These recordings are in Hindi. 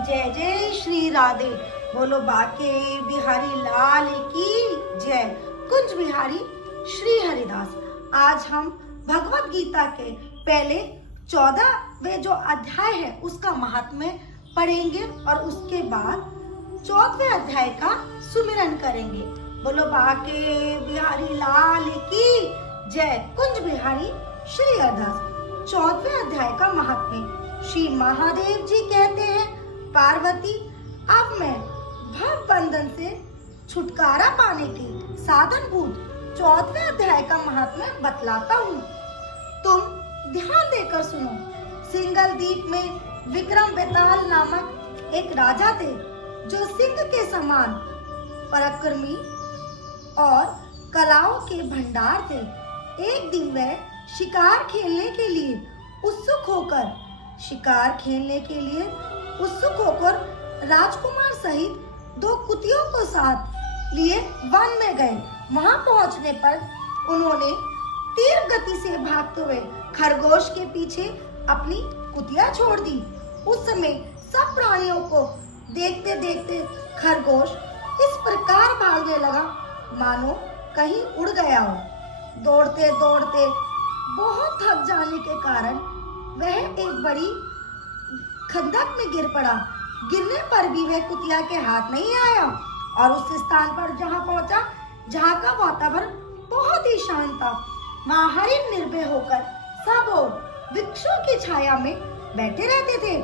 जय जय श्री राधे। बोलो बाके बिहारी लाल की जय। कुंज बिहारी श्री हरिदास। आज हम भगवत गीता के पहले 14वें जो अध्याय है उसका महात्म्य पढ़ेंगे और उसके बाद 14वें अध्याय का सुमिरन करेंगे। बोलो बाके बिहारी लाल की जय। कुंज बिहारी श्री हरिदास। 14वें अध्याय का महात्म्य। श्री महादेव जी कहते हैं, पार्वती अब मैं भव बंधन से छुटकारा पाने के साधनभूत 14वें अध्याय का महात्म्य बतलाता हूँ। तुम ध्यान देकर सुनो। सिंगल द्वीप में विक्रम बेताल नामक एक राजा थे जो सिंह के समान पराक्रमी और कलाओं के भंडार थे। एक दिन वह शिकार खेलने के लिए उत्सुक होकर राजकुमार सहित 2 कुतियों को साथ लिए वन में गए। वहां पहुंचने पर उन्होंने तीव्र गति से भागते हुए खरगोश के पीछे अपनी कुतिया छोड़ दी। उस समय सब प्राणियों को देखते देखते खरगोश इस प्रकार भागने लगा मानो कहीं उड़ गया हो। दौड़ते दौड़ते बहुत थक जाने के कारण वह एक बड़ी खंदक में गिर पड़ा। गिरने पर भी वह कुतिया के हाथ नहीं आया और उस स्थान पर जहां पहुंचा जहां का वातावरण बहुत ही शांत था। वहां हरिण निर्भय होकर सब और वृक्षों की छाया में बैठे रहते थे।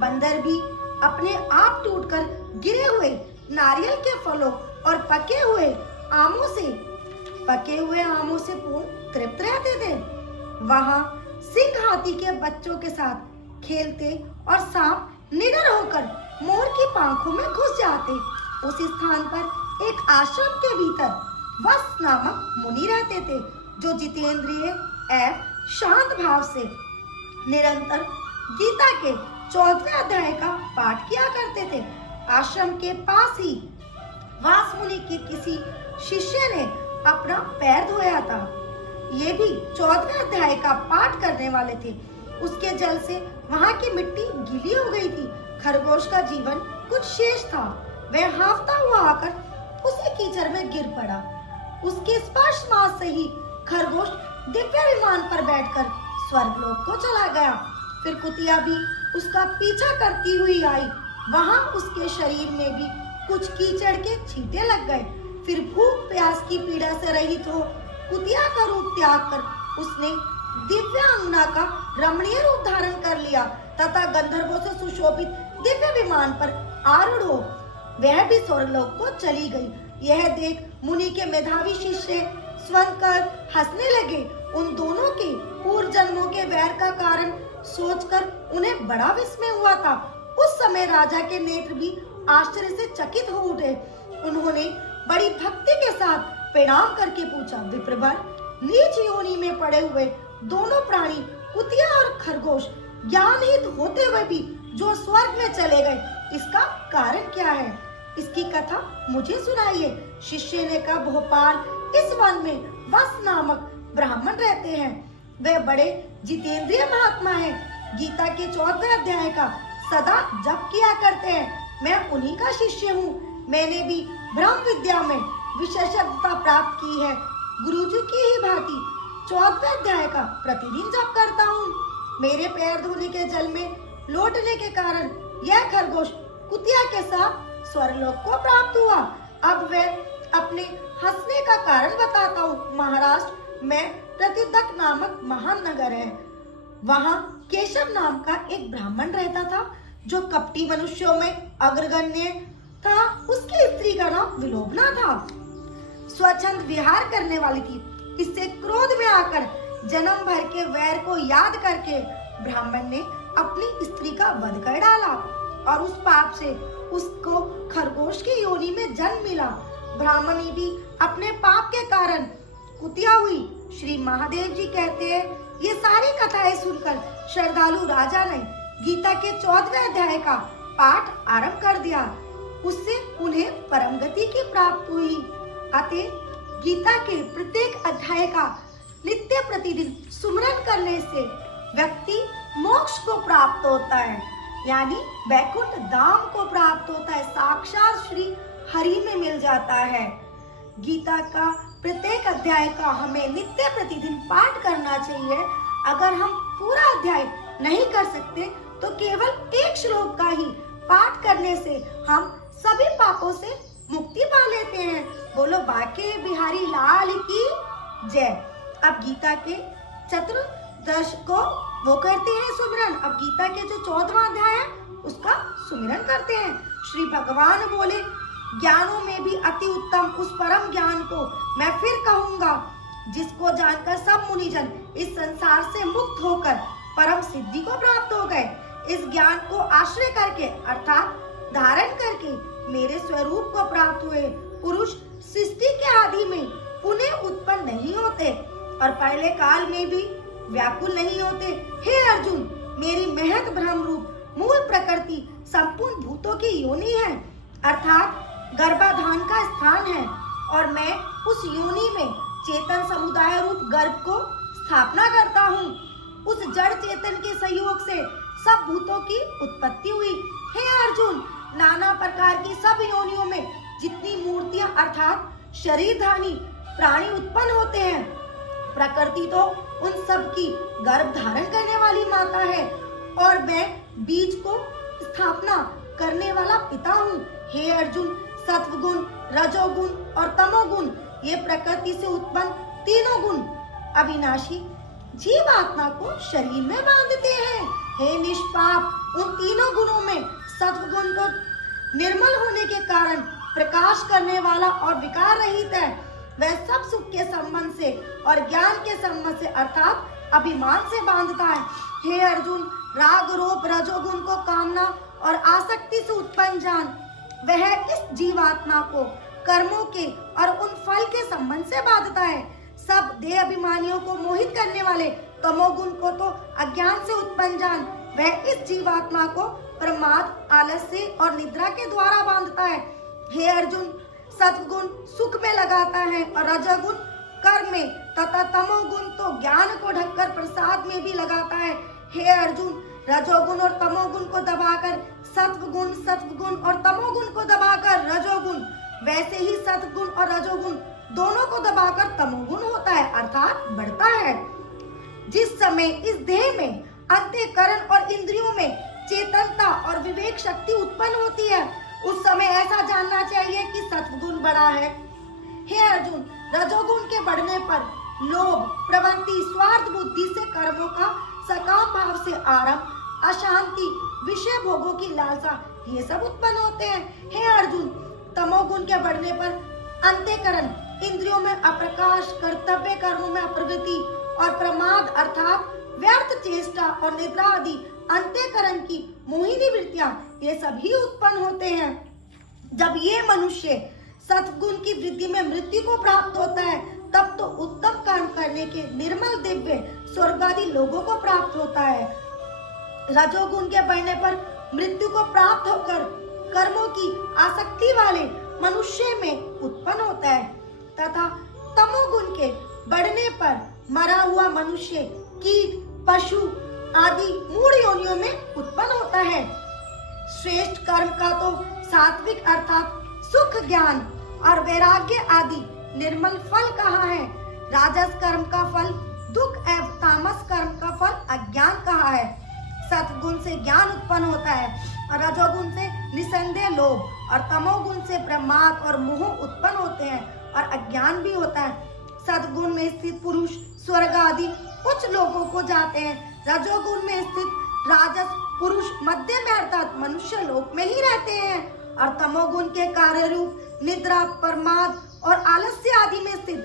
बंदर भी अपने आप टूटकर गिरे हुए नारियल के फलों और पके हुए आमों से पूर्ण तृप्त रहते थे। वहां सिंह हाथी के बच्चों के साथ खेलते और सांप निडर होकर मोर की पांखों में घुस जाते। उस स्थान पर एक आश्रम के भीतर वत्स नामक मुनि रहते थे जो जितेंद्रिय एवं शांत भाव से निरंतर गीता के 14वें अध्याय का पाठ किया करते थे। आश्रम के पास ही व्यास मुनि के किसी शिष्य ने अपना पैर धोया था। ये भी 14वें अध्याय का पाठ करने वाले थे। उसके जल से वहां की मिट्टी गीली हो गई थी। खरगोश का जीवन कुछ शेष था। वह हांफता हुआ आकर उसी कीचड़ में गिर पड़ा। उसके स्पर्श मात्र से ही खरगोश दिव्य विमान पर बैठकर स्वर्गलोक को चला गया। फिर कुतिया भी उसका पीछा करती हुई आई। वहां उसके शरीर में भी कुछ कीचड़ के छींटे लग गए। फिर भूख प्यास की पीड़ा से रहित हो कुतिया का रूप त्याग कर उसने दिव्यांगना का रमणीय रूप धारण कर लिया तथा गंधर्वों से सुशोभित दिव्य विमान पर आरूढ़ हो वह भी स्वर्गलोक को चली गई। यह देख मुनि के मेधावी शिष्य स्वयं कर हंसने लगे। उन दोनों के पूर्व जन्मों के वैर का कारण सोचकर उन्हें बड़ा विस्मय हुआ था। उस समय राजा के नेत्र भी आश्चर्य से चकित हो उठे। उन्होंने बड़ी भक्ति के साथ प्रणाम करके पूछा, विप्रवर, नीच योनि में पड़े हुए दोनों प्राणी कुतिया और खरगोश ज्ञानहीन होते हुए भी जो स्वर्ग में चले गए, इसका कारण क्या है? इसकी कथा मुझे सुनाइए। शिष्य ने कहा, भोपाल इस वन में वत्स नामक ब्राह्मण रहते हैं। वे बड़े जितेंद्रिय महात्मा हैं। गीता के 14वें अध्याय का सदा जप किया करते हैं। मैं उन्हीं का शिष्य हूँ। मैंने भी ब्रह्म विद्या में विशेषज्ञता प्राप्त की है। गुरुजी की ही भांति 14वें अध्याय का प्रतिदिन जप करता हूँ। मेरे पैर धोने के जल में लौटने के कारण यह खरगोश कुतिया के साथ स्वर्गलोक को प्राप्त हुआ। अब वह अपने हंसने का कारण बताता हूँ। महाराष्ट्र में प्रतिदक नामक महान नगर है। वहाँ केशव नाम का एक ब्राह्मण रहता था जो कपटी मनुष्यों में अग्रगण्य था। उसकी स्त्री का नाम विलोपना था। स्वच्छंद विहार करने वाली थी। इससे क्रोध में आकर जन्म भर के वैर को याद करके ब्राह्मण ने अपनी स्त्री का वध कर डाला और उस पाप से उसको खरगोश की योनि में जन्म मिला। ब्राह्मणी भी अपने पाप के कारण कुतिया हुई। श्री महादेव जी कहते हैं, ये सारी कथाएं सुनकर श्रद्धालु राजा ने गीता के 14वें अध्याय का पाठ आरंभ कर दिया। उससे उन्हें परम गति की प्राप्ति हुई। अतः गीता के प्रत्येक अध्याय का नित्य प्रतिदिन सुमिरन करने से व्यक्ति मोक्ष को प्राप्त होता है। यानी वैकुंठ धाम को प्राप्त होता है, साक्षात श्री हरि में मिल जाता है। गीता का प्रत्येक अध्याय का हमें नित्य प्रतिदिन पाठ करना चाहिए। अगर हम पूरा अध्याय नहीं कर सकते तो केवल एक श्लोक का ही पाठ करने से हम सभी पापों से मुक्ति पा लेते हैं। बोलो बाके बिहारी लाल की जय। अब गीता के चतुर्दश को वो करते हैं सुमिरन। अब गीता के जो 14वां अध्याय है उसका सुमिरन करते हैं। श्री भगवान बोले, ज्ञानों में भी अति उत्तम उस परम ज्ञान को मैं फिर कहूंगा, जिसको जानकर सब मुनिजन इस संसार से मुक्त होकर परम सिद्धि को प्राप्त हो गए। इस ज्ञान को आश्रय करके अर्थात धारण करके मेरे स्वरूप को प्राप्त हुए पुरुष सृष्टि के आदि में पुनः उत्पन्न नहीं होते और पहले काल में भी व्याकुल नहीं होते। हे अर्जुन, मेरी महत ब्रह्म रूप मूल प्रकृति संपूर्ण भूतों की योनि है, अर्थात गर्भाधान का स्थान है, और मैं उस योनि में चेतन समुदाय रूप गर्भ को स्थापना करता हूँ। उस जड़ चेतन के सहयोग से सब भूतों की उत्पत्ति हुई। हे अर्जुन, नाना प्रकार की सब योनियों में जितनी मूर्तियां अर्थात शरीरधारी प्राणी उत्पन्न होते हैं, प्रकृति तो उन सब की गर्भ धारण करने वाली माता है और मैं बीज को स्थापना करने वाला पिता हूँ। हे अर्जुन, सत्वगुण, रजोगुण और तमोगुण ये प्रकृति से उत्पन्न तीनों गुण अविनाशी जीवात्मा को शरीर में बांधते हैं। हे निष्पाप, उन तीनों गुणों में सत्वगुण तो निर्मल होने के कारण प्रकाश करने वाला और विकार रहित है। वह सब सुख के संबंध से और ज्ञान के संबंध से अर्थात अभिमान से बांधता है। हे अर्जुन, राग रूप रजोगुण को कामना और आसक्ति से उत्पन्न जान। वह इस जीवात्मा को कर्मों के और उन फल के संबंध से बांधता है। सब देह अभिमानियों को मोहित करने वाले तमोगुण को तो अज्ञान से उत्पन्न जान। वह इस जीवात्मा को प्रमाद, आलस्य और निद्रा के द्वारा बांधता है। हे अर्जुन, सत्वगुण सुख में लगाता है और रजोगुण कर्म में तथा तमोगुण तो ज्ञान को ढककर प्रसाद में भी लगाता है। हे अर्जुन, रजोगुण और तमोगुण को दबाकर सत्वगुण, सत्वगुण और तमोगुण को दबाकर रजोगुण, वैसे ही सत्वगुण और रजोगुण दोनों को दबाकर तमोगुण होता है अर्थात बढ़ता है। जिस समय इस देह में अंतःकरण और इंद्रियों में चेतनता और विवेक शक्ति उत्पन्न होती है, उस समय ऐसा जानना चाहिए कि सत्वगुण बढ़ा है। हे अर्जुन, रजोगुण के बढ़ने पर लोभ, प्रवृत्ति, स्वार्थ बुद्धि से कर्मों का सकाम भाव से आरंभ, अशांति, विषय भोगों की लालसा ये सब उत्पन्न होते हैं। हे अर्जुन, तमोगुण के बढ़ने पर अंतःकरण, इंद्रियों में अप्रकाश, कर्तव्य कर्मों में अप्रवृत्ति और प्रमाद अर्थात व्यर्थ चेष्टा और निद्रा आदि अंतःकरण की मोहिनी वृत्तियां ये सभी उत्पन्न होते हैं। जब ये मनुष्य सत्वगुण की वृद्धि में मृत्यु को प्राप्त होता है, तब तो उत्तम काम करने के निर्मल दिव्य स्वर्ग आदि लोगों को प्राप्त होता है। रजोगुण के बढ़ने पर मृत्यु को प्राप्त होकर कर्मों की आसक्ति वाले मनुष्य में उत्पन्न होता है तथा तमोगुण के बढ़ने पर मरा हुआ मनुष्य, कीट, पशु आदि मूढ़ योनियों में उत्पन्न होता है। श्रेष्ठ कर्म का तो सात्विक अर्थात सुख, ज्ञान और वैराग्य आदि निर्मल फल कहा है। राजस कर्म का फल दुख एवं तामस कर्म का फल अज्ञान कहा है। सत्गुण से ज्ञान उत्पन्न होता है और रजोगुण से निसंदेह लोभ और तमोगुण से प्रमाद और मोह उत्पन्न होते हैं और अज्ञान भी होता है। सद्गुण में स्थित पुरुष स्वर्ग आदि उच्च लोगों को जाते हैं। रजोगुण में स्थित राजस पुरुष मध्य में अर्थात मनुष्य लोक में ही रहते हैं और तमोगुण के कार्य रूप निद्रा, प्रमाद और आलस्य आदि में स्थित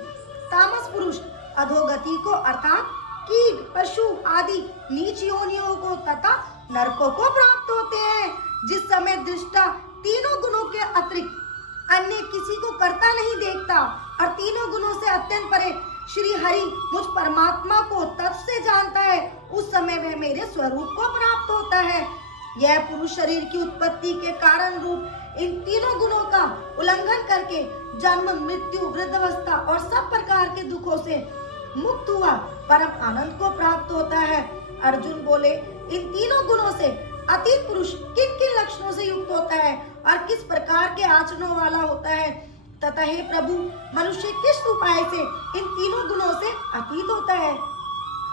तामस पुरुष अधोगति को अर्थात कीट, पशु आदि नीच योनियों को तथा नरकों को प्राप्त होते हैं। जिस समय दृष्टा तीनों गुणों के अतिरिक्त अन्य किसी को करता नहीं देखता और तीनों गुणों से अत्यंत परे श्री हरि मुझ परमात्मा को तब से जानता है, उस समय वह मेरे स्वरूप को प्राप्त होता है। यह पुरुष शरीर की उत्पत्ति के कारण रूप इन तीनों गुणों का उल्लंघन करके जन्म, मृत्यु, वृद्धावस्था और सब प्रकार के दुखों से मुक्त हुआ परम आनंद को प्राप्त होता है। अर्जुन बोले, इन तीनों गुणों से अतीत पुरुष प्रतीत होता है और किस प्रकार के आचरणों वाला होता है, तथा हे प्रभु मनुष्य किस उपाय से इन तीनों गुणों से अतीत होता है।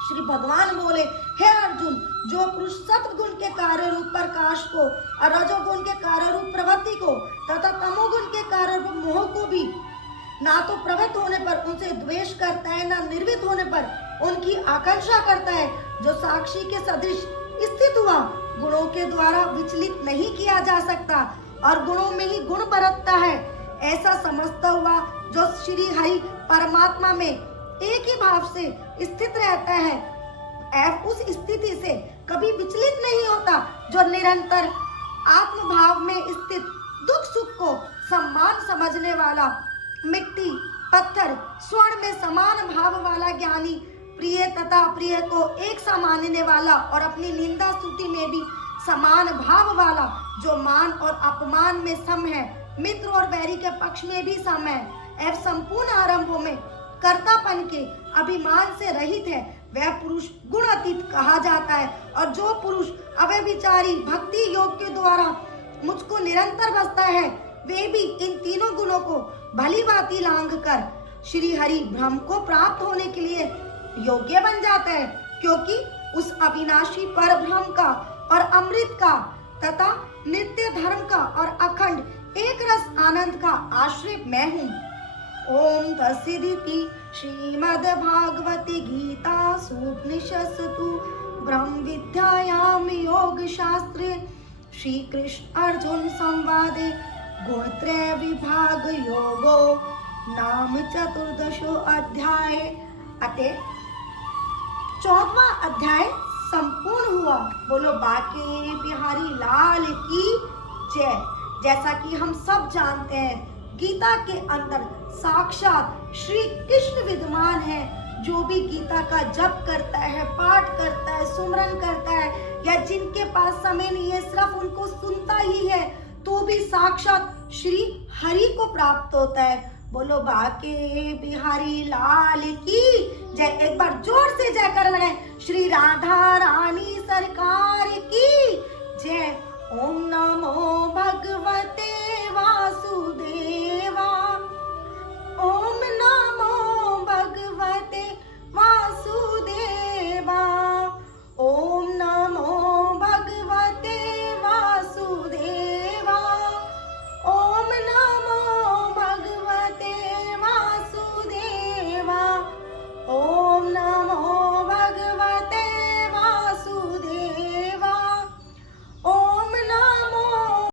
श्री भगवान बोले, हे अर्जुन, जो पुरुष सत्वगुण के कार्य रूप प्रकाश को और रजोगुण के कार्य रूप प्रवृत्ति को तथा तमोगुण के कार्य रूप मोह को भी ना तो प्रवृत्त होने पर उनसे द्वेष करता है, ना निर्वित होने पर उनकी आकांक्षा करता है, जो साक्षी के सदृश स्थित हुआ, गुणों के द्वारा विचलित नहीं किया जा सकता और गुणों में ही गुण बरतता है, ऐसा समझता हुआ जो श्री हरि परमात्मा में एक ही भाव से स्थित रहता है, उस स्थिति से कभी विचलित नहीं होता, जो निरंतर आत्म भाव में स्थित दुख सुख को सम्मान समझने वाला, मिट्टी पत्थर स्वर्ण में समान भाव वाला ज्ञानी, प्रिय तथा अप्रिय को एक सा मानने वाला और अपनी निंदा स्तुति में भी समान भाव वाला, जो मान और अपमान में सम है, मित्र और वैरी के पक्ष में भी सम है, एवं संपूर्ण आरंभों में कर्तापन के अभिमान से रहित है, वह पुरुष गुणातीत कहा जाता है। और जो पुरुष अव्यभिचारी भक्ति योग के द्वारा मुझको निरंतर बसता है, वे भी इन तीनों गुणों को भली भांति लांघ कर श्री हरि ब्रह्म को प्राप्त होने के लिए योग्य बन जाता है, क्योंकि उस अविनाशी पर ब्रह्म का और अमृत का तथा नित्य धर्म का और अखंड एक रस आनंद का आश्रय मैं हूँ। ओम तत्सदिति श्रीमद् भागवती गीता उपनिषत्सु ब्रह्म विद्यायां योग शास्त्रे श्री कृष्ण अर्जुन संवादे गुणत्रय विभाग योगो नाम चतुर्दशो अध्याय। अतः 14वां अध्याय संपूर्ण हुआ। बोलो बाके बिहारी लाल की जय। जैसा कि हम सब जानते हैं, गीता के अंदर साक्षात श्री कृष्ण विद्यमान है। जो भी गीता का जप करता है, पाठ करता है, सुमरन करता है, या जिनके पास समय नहीं है, सिर्फ उनको सुनता ही है, तो भी साक्षात श्री हरि को प्राप्त होता है। बोलो बाके बिहारी लाल की जय। एक बार जोर से जयकार लगाएं। श्री राधा रानी सरकार की